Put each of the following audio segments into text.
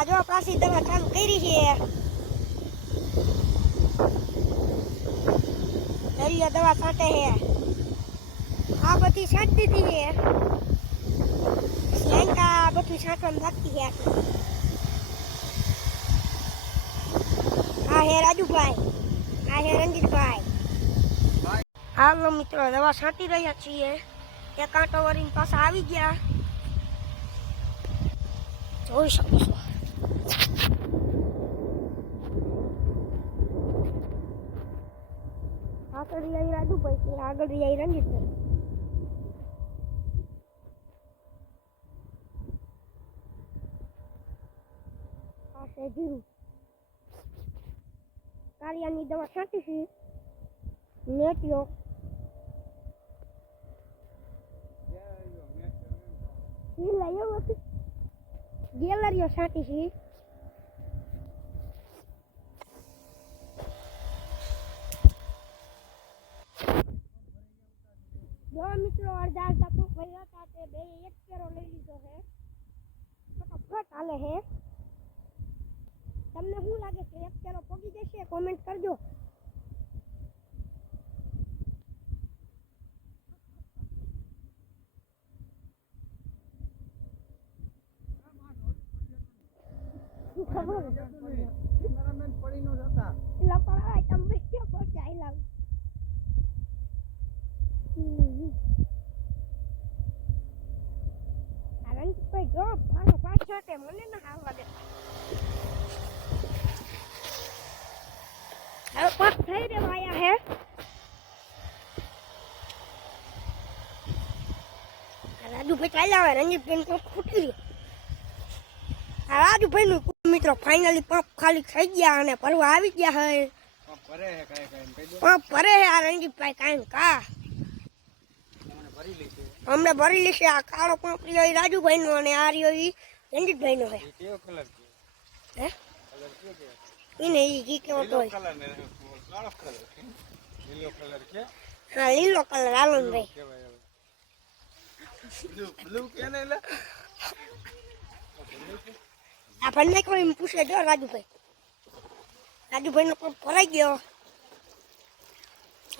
આ જો પાછી દવા ચાલુ કરી છે. દરિયો દવા છાંટે છે. આ બધી છાંટતી હતી છે લેંકા બધું છાંટવાનું બાકી છે. આ હે રાજુભાઈ. આ હે રંજીતભાઈ. હાલો મિત્રો, દવા છાંટી રહ્યા છીએ. એક કાંટો વળીને પાછા આવી ગયા. જોઈ પાછળ લઈ રાજુ ભાઈ આગળ રહી રંજીતભાઈ પાસે જીરું. કાળિયાની દવા છાંટી છે. મેટ્યો. ગેલરીઓ છાંટી છે જો મિત્રો અડધા અડધા પંપ ભર્યા હતા તે બે એક કેરો લઈ લીધો છે ફટાફટ હાલે છે તમને શું લાગે છે? એક કેરો પગી જશે? કોમેન્ટ કરજો. શું ખબર? લપડા તમે ક્યાં પહોંચાઈ લાવ રંજીતભાઈ જો પાછો પાછો તે મને ના હાલવા દે હવે પાક થઈ રહેવા આયા હે આ રાજુભાઈ ચાલ્યા આવે રંજીતભાઈ પંપ ફૂટી ગયો. આ રાજુભાઈ નું મિત્રો ફાઇનલી પંપ ખાલી થઈ ગયા અને ભરવા આવી ગયા હે. પંપ ભરે હે આ રંજીતભાઈ કાંઈ કા. અમને ભરી લેશે આ કાળો પંપ રહ્યો એ રાજુભાઈ નો અને આ રહ્યો એ રંજીતભાઈ નો હે. હે? એને એ કેવો તો હોય હા, લીલો કલર હાલો ને ભાઈ. આ બંને કોઈ એમ પૂછે, જો રાજુભાઈ. રાજુભાઈ નો કોઈ ભરાઈ ગયો.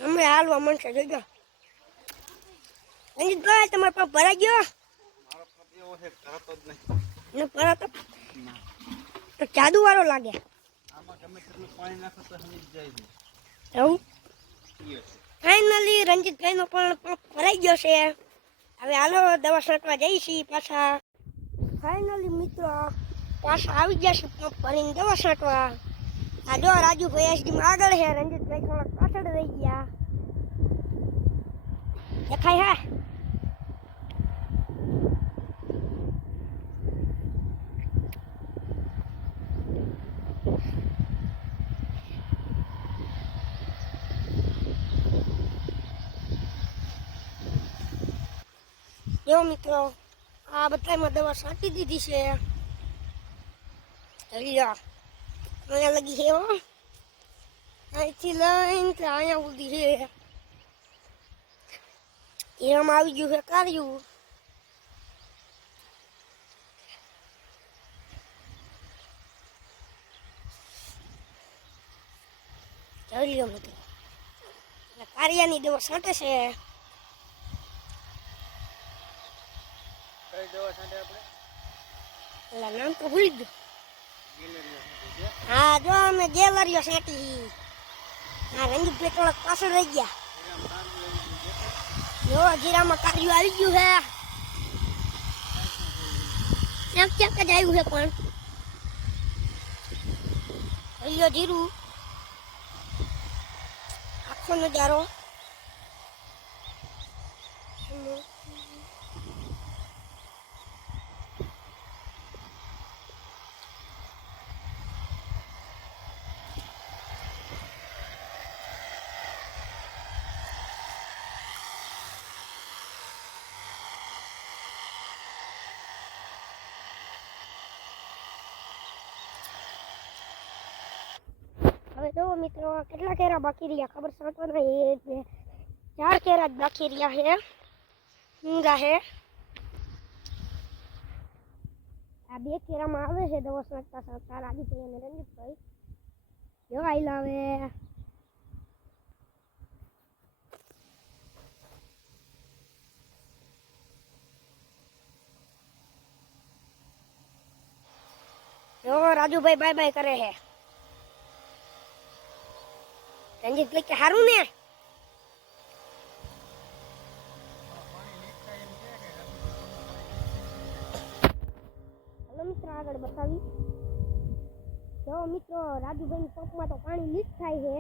અમે હાલવા મળશે જોજો રંજીતભાઈ તમારો પાપ ભરાઈ ગયો? ને તો જાદુ વાળો લાગે. એવું? ફાઇનલી રંજીતભાઈ નો પણ પંપ ભરાઈ ગયો છે. હવે હાલો, દવા છાંટવા જઈશી પાછા. ફાઇનલી મિત્રો, પાછા આવી ગયા છે પંપ ભરીને દવા છાંટવા. આ જો રાજુભાઈ એસડીમાં આગળ છે. રંજીતભાઈ થોડાક પાછળ રહી ગયા. દેખાય હા? જો મિત્રો, આ બધામાં દવા છાંટી દીધી છે. લ્યો અહીંયા લગી છે હો. અહીંથી લઈને તે અહીંયા સુધી છે. એમાં આવી ગયું છે કાર્યું. જોઈ લો મિત્રો. એટલે કારિયાની દવા છાંટે છે. એટલે નામ તો ભૂલી ગયું. હા, જો અમે ગેલરીઓ છાંટી હા રંજીતભાઈ થોડાક પાછળ રહી ગયા. જો, જીરામાં કાર્યું આવી ગયું છે. ક્યાંક ક્યાંક જ આવ્યું છે પણ. જોઈ જીરું. આખો નજારો. જો મિત્રો કેટલા કેરા બાકી રહ્યા ખબર સાંટવાના એ જ ને. ચાર કેરા જ બાકી રહ્યા છે ઊંઘા છે આ બે કેરામાં આવે છે દવા નાખતા સારા રાજુભાઈ અને રંજીતભાઈ જો આઈ લાવે જો રાજુભાઈ બાય બાય કરે છે રંજીતભાઈ કે સારું ને મિત્રો આગળ બતાવી. જો મિત્રો રાજુભાઈ પંપમાં તો પાણી લીક થાય છે.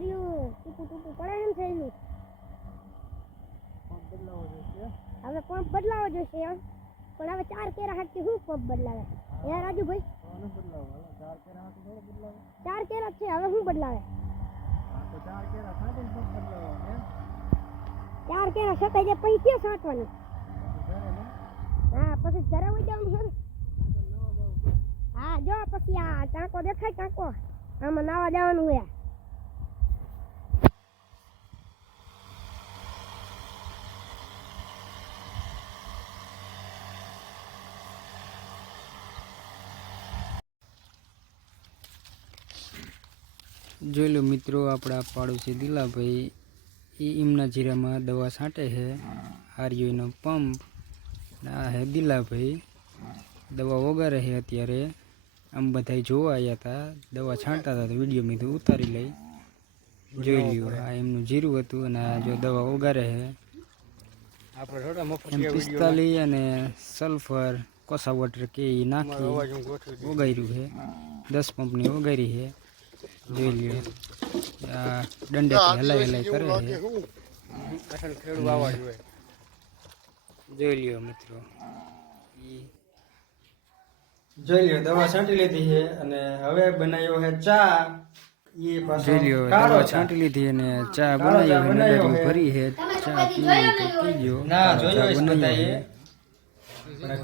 રહ્યું ટૂંકું ટૂંકું પડે એમ થયેલું. હવે પંપ બદલાવો જોઈશે એમ. પણ હવે ચાર કેરા હાથથી શું પંપ બદલાવે? હે રાજુભાઈ ચાર કેરા જ છે હવે શું બદલાવે? ચાર કેરા છતાંય જે પછી ક્યાં સાંટવાનું? હા પછી ઘરે હોય જવાનું છે. હા જો પછી આ ટાંકો દેખાય ટાંકો. આમાં નાવા જવાનું છે. જોઈ લો મિત્રો આપણા પાડોશી દિલાભાઈ એ એમના જીરામાં દવા છાંટે છે આર્યુનો પંપ આ હે દિલાભાઈ દવા વગાડે છે અત્યારે. આમ બધા જોવા આવ્યા હતા દવા છાંટતા હતા વીડિયો મેં ઉતારી લઈ. જોઈ લ્યો આ એમનું જીરું હતું અને આ જો દવા વગાડે છે. પિસ્તાલી એમ અને સલ્ફર કોસા વોટર કે એ નાખી વગાડ્યું છે. દસ પંપની વગાડી છે. જોઈ લ્યો. આ દંડેથી હલાઈ હલાઈ કરે છે. જોઈ લ્યો મિત્રો. જોઈ લ્યો દવા છાંટી લીધી છે અને હવે બનાવ્યો છે ચા. એ જોઈ લ્યો દવા છાંટી લીધી અને ચા નળિયું ભરી છે. ચા પી તો પીજો ના, ચા જોયો બનાવી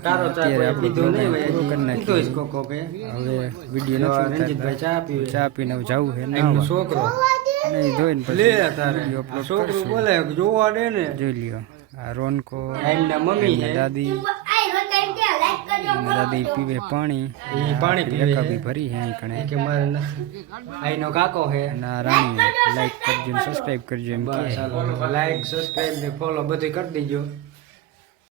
કારો ચા પીધો નહીં પૂરો કરી નાખીએ. કોકે હવે વીડિયો રંજીતભાઈ ચા પીવે. ચા પીને જવું છે એમનો છોકરો. નહીં જોઈને પછી લે તારે. વીડિયો અપલોડ છોકરું કરશું. બોલે જોવા દે ને. જોઈ લ્યો. આ રોનકો એમના મમ્મી હે. દાદી દાદી પીવે પાણી. એ પાણી પીવે. ભરી હે કણે. કે મારે આઈનો કાકો હે. ના રાણી લાઈક કરજો સબસ્ક્રાઇબ કરજો એમ કે લાઈક સબસ્ક્રાઇબ ને ફોલો બધું કરી દેજો.